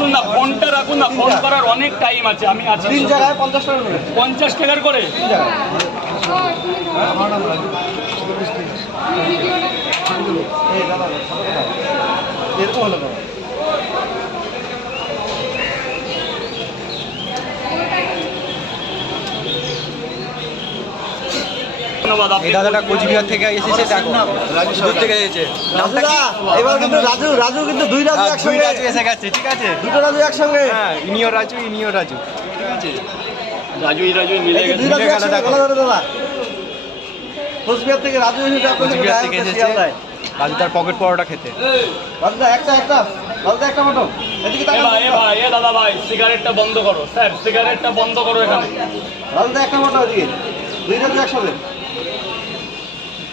আসুন না, ফোনটা রাখুন না, ফোন করার অনেক টাইম আছে, আমি আছি। 3 জায়গায় 50 টাকা করে। 50 টাকার করে। 3 জায়গায়। আমার নাম রাজু। এই দাদা এরকম হলো কেন? ধন্যবাদ। আপনি এই দাদাটা কোচবিহার থেকে এসেছে, দেখো দূর থেকে এসেছে। রাজুদা, এবার কিন্তু রাজু কিন্তু 2 রাজু দুই একসঙ্গে। রাজু এসে গেছে, ঠিক আছে? দুটো রাজু একসঙ্গে। হ্যাঁ, ইনিও রাজু, ঠিক আছে? রাজুই মিলে এই যে গেছে। 2 রাজু মিলে গেল, একসঙ্গে দেখো। গলা ধরে দাদা। কোচবিহার থেকে রাজু এসেছে, আপনার সঙ্গে কোচবিহার দেখা থেকে করতে এসেছে শিয়ালদায়। রাজু তার পকেট পরোটা খেতে। রাজুদা একটা রাজুদা একটা মতো এদিকে এ দাদা ভাই, সিগারেটটা বন্ধ করো স্যার, সিগারেটটা বন্ধ করো এখানে। রাজুদা একটা মতো ওদিকে 2 রাজু একসাথে।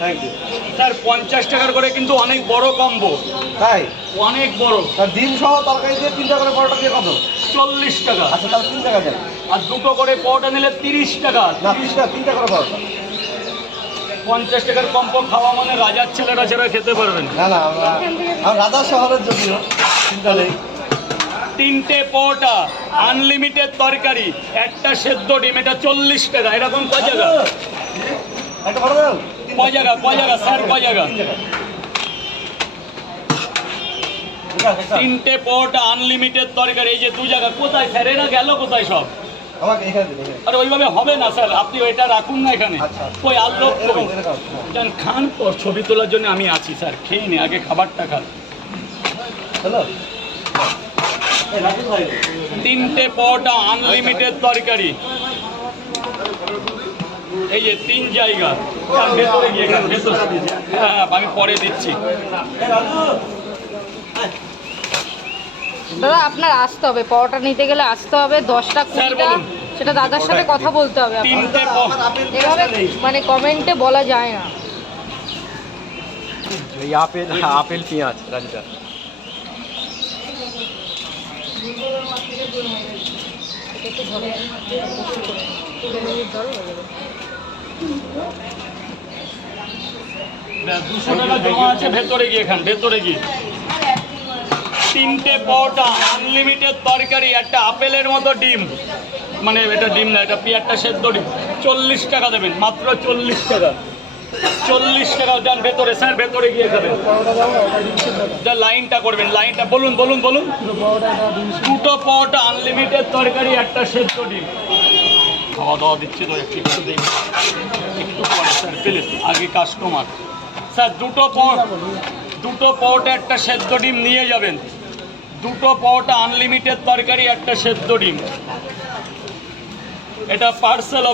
থ্যাংক ইউ স্যার 50 টাকার করে কিন্তু অনেক বড় কম্বো, তাই। অনেক বড়। আর ডিম সহ তরকারি দিয়ে 3টা করে পরোটা দিয়ে কত? 40 টাকা। আচ্ছা তাহলে 3 টাকা দেন। আর দুটো করে পরোটা নিলে 30 টাকা। না 30 টাকা 3টা করে পরোটা। 50 টাকার কম্বো খাওয়া মানে রাজার ছেলেরা ছাড়া খেতে পারবেন। না আমরা রাজা শহরের যদিও চিন্তা নেই। 3টে পরোটা, আনলিমিটেড তরকারি, একটা সেদ্ধ ডিম, এটা 40 টাকা। এরকম কয় জায়গা? একটা পরোটা দাও। কয় জায়গা স্যার, কয় জায়গা? 3টে পরোটা, আনলিমিটেড তরকারি, এই যে 2 জায়গা। কোথায় স্যার এরা গেল কোথায় সব? আমাকে এখানে দিন এখানে। আরে ওইভাবে হবে না স্যার, আপনি ওইটা রাখুন না এখানে। আচ্ছা। কই আর লোক কই? এরকম। যান খান, পর ছবি তোলার জন্য আমি আছি স্যার, খেয়ে নে আগে, খাবারটা খান। হ্যালো এই রাজু ভাই 3টে পরোটা, আনলিমিটেড তরকারি, এই যে 3 জায়গা। যান ভেতরে গিয়ে খান, ভেতরে। হ্যাঁ আমি পরে দিচ্ছি। এই রাজু দাদা আপনার আসতে হবে, পরোটা নিতে গেলে আসতে হবে 10টা স্যার 20টা, বলুন। সেটা দাদার সাথে কথা বলতে হবে আপনার। 3টে আমার আপেল এভাবে নেই। মানে কমেন্টে বলা যায় না। এই আপেল পেঁয়াজ রাজুটা। না, 200 টাকা জমা আছে, ভেতরে গিয়ে খান, ভেতরে গিয়ে। 3টে পরোটা, আনলিমিটেড তরকারি, একটা আপেলের মতো ডিম, মানে এটা ডিম না, এটা একটা সেদ্ধ ডিম, 40 টাকা দেবেন, মাত্র 40 টাকা। 40 টাকা। যান ভেতরে স্যার, ভেতরে গিয়ে খাবেন। যা লাইনটা করবেন, লাইনটা বলুন। দুটো পরোটা, আনলিমিটেড তরকারি, একটা সেদ্ধ ডিম। খাওয়া দাওয়া দিচ্ছি তো, একটু দিন, একটু পরে স্যার প্লিজ, আগে কাস্টমার। স্যার দুটো পরোটা, একটা সেদ্ধ ডিম নিয়ে যাবেন। দুটো পরোটা, আনলিমিটেড তরকারি, একটা সেদ্ধ ডিম, এটা পার্সেল।